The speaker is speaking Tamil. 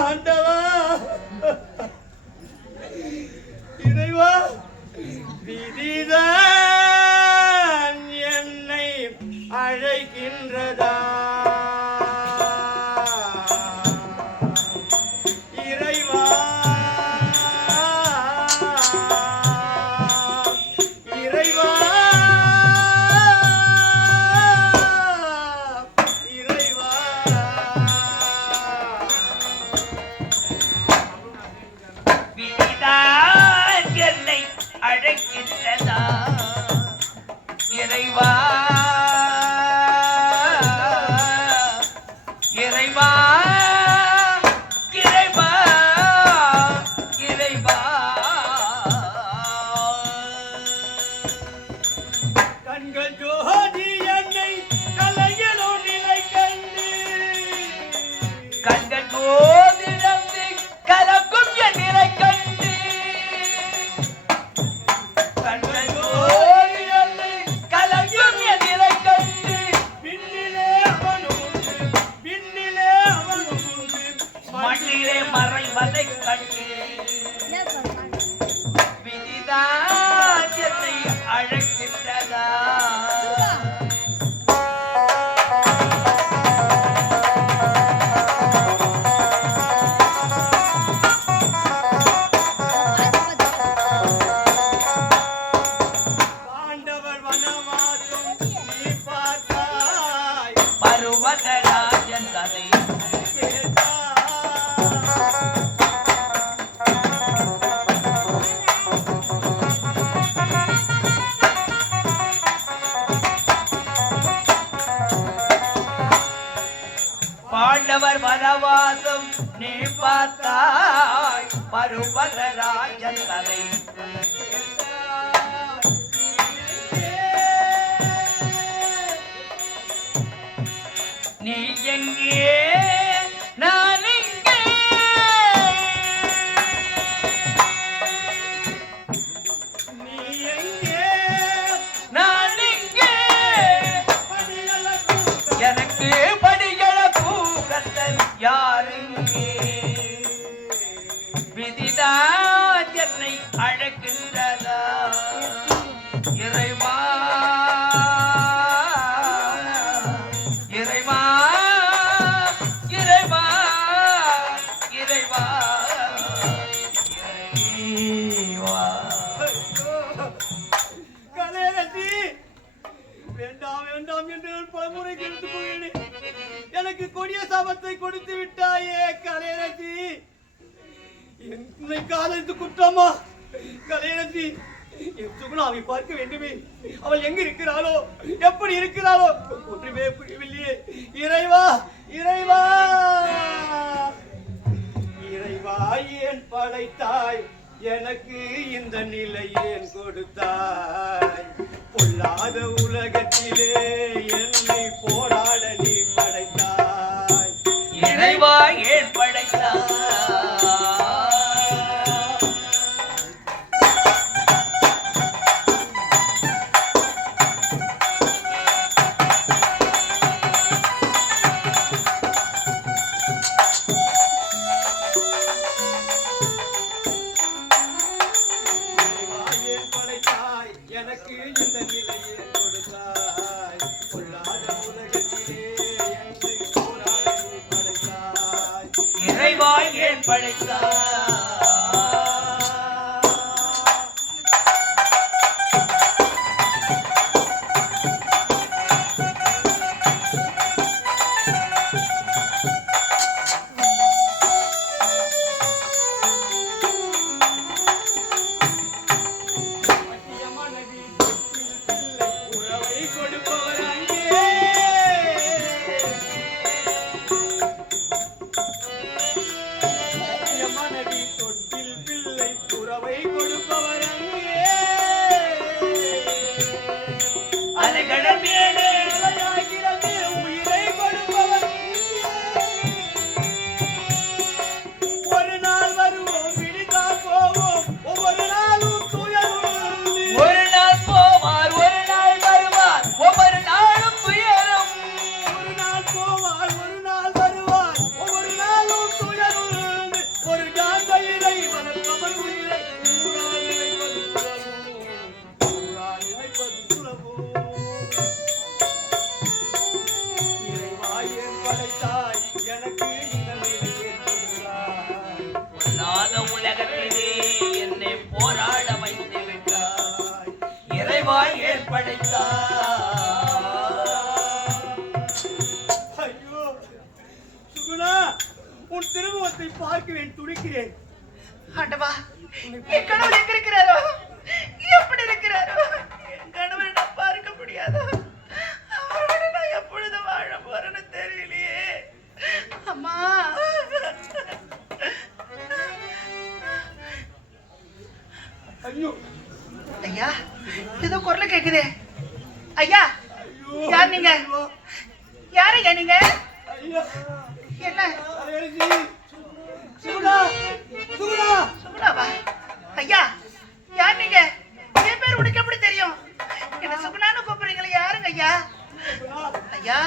ஆண்டவா. இறைவா விதிதான் அழைக்கின்றதா? இறைவா இறைவா இறைவா இறைவா. கண்கள் ஜோதி ஆண்டவர் வனவாசம் நீ பார்த்தாய். பருவதராஜன் கதை. நீ எங்கே வேண்டாம் வேண்டாம் என்று நான் பலமுறை கெடுத்து போகிறேன் எனக்கு கொடிய சாபத்தை கொடுத்து விட்டாயே கலையரசி. என்னை காதலித்து குற்றமா? கலையரசி என் சுகுணாவை பார்க்க வேண்டுமே. அவள் எங்க இருக்கிறாளோ? எப்படி இருக்கிறாளோ? ஒன்றுமே புரியவில்லையே. இறைவா இறைவா. இறைவா ஏன் படைத்தாய். எனக்கு இந்த நிலை ஏன் கொடுத்தாய்? பொல்லாத உலகத்திலே என்னை போராட நீ படைத்தாய். இறைவா ஏன் படைத்தாய் படைத்தார். ஏற்படைத்தாய் ஐயோ சுகுணா உன் திருமுகத்தை பார்க்கிறேன் துடிக்கிறேன். ஆண்டவா என் கணவர் எங்க இருக்கிறாரோ? எப்படி இருக்கிறாரோ? என் கணவரை நான் பார்க்க முடியாதோ? இருக்குது ஐயா யார் நீங்க? யாருங்க ஐயா நீங்க? என்ன? சுகுணா. சுகுணா. சுகுணாவா? ஐயா யார் நீங்க? என் பேர் உனக்கு எப்படி தெரியும்? என்ன சுகுணான்னு கூப்பிடுறீங்களே யாருங்க ஐயா? ஐயா